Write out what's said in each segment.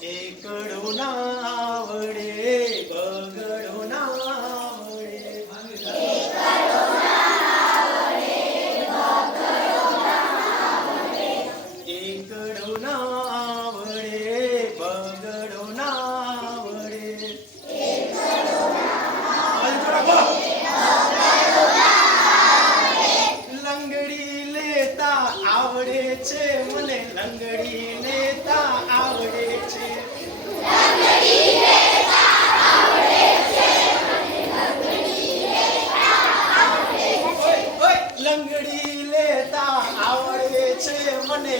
એકડો ના આવડે બગડો ના આવડે એકડો ના આવડે બગડો ના આવડે. લંગડી લેતા આવડે છે, મને લંગડી લેતા આવડે છે ઓય, ઓય, લંગડી લેતા આવડે છે મને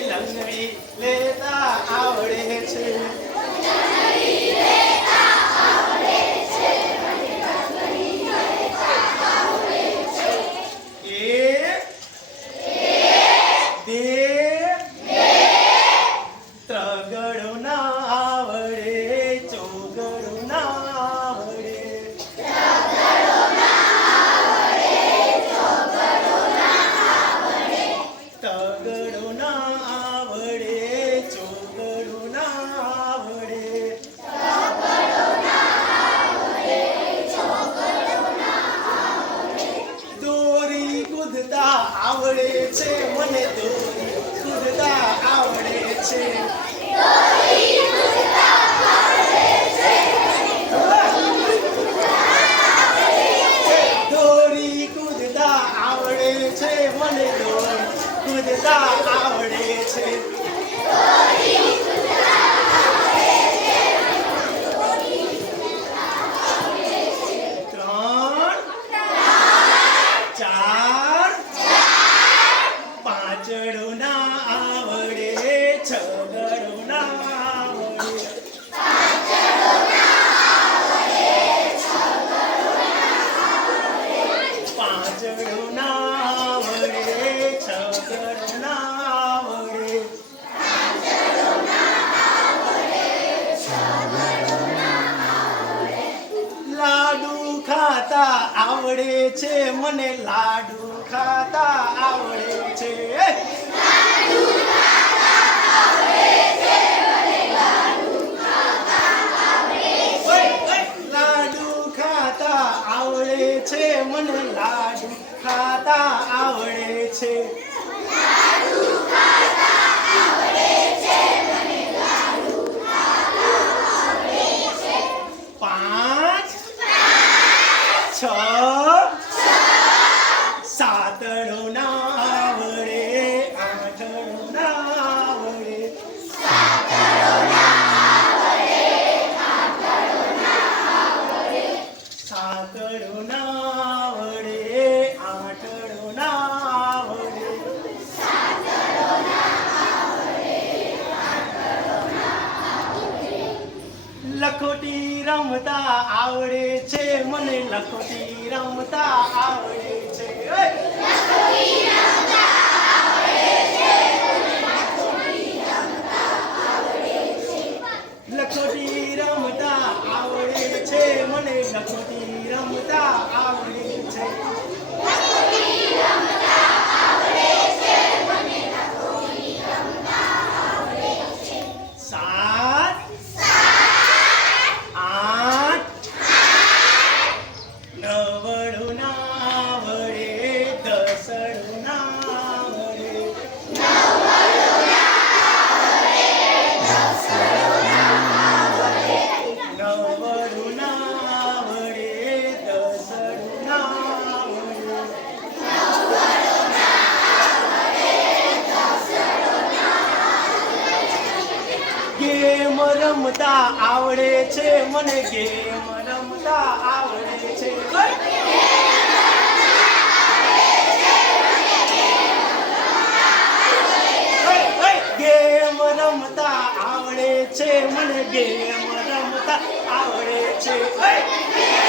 છે દોરી આવડે છે મને દોરી કૂદતા આવડે છે. ચાર પાંચડો આવડે છે મને લાડુ ખાતા આવડે છે. ઓય, ઓય, લાડુ ખાતા આવડે છે મને લાડુ ખાતા આવડે છે પાંચ છ લખોટી રમતા આવડે છે. મને લખોટી રમતા આવડે છે. લખોટી રમતા આવડે છે. મને લખોટી રમતા આવડે છે. ગેમ રમતા આવડે છે મને ગેમ રમતા આવડે છે મને બે મરમતા આવડે છે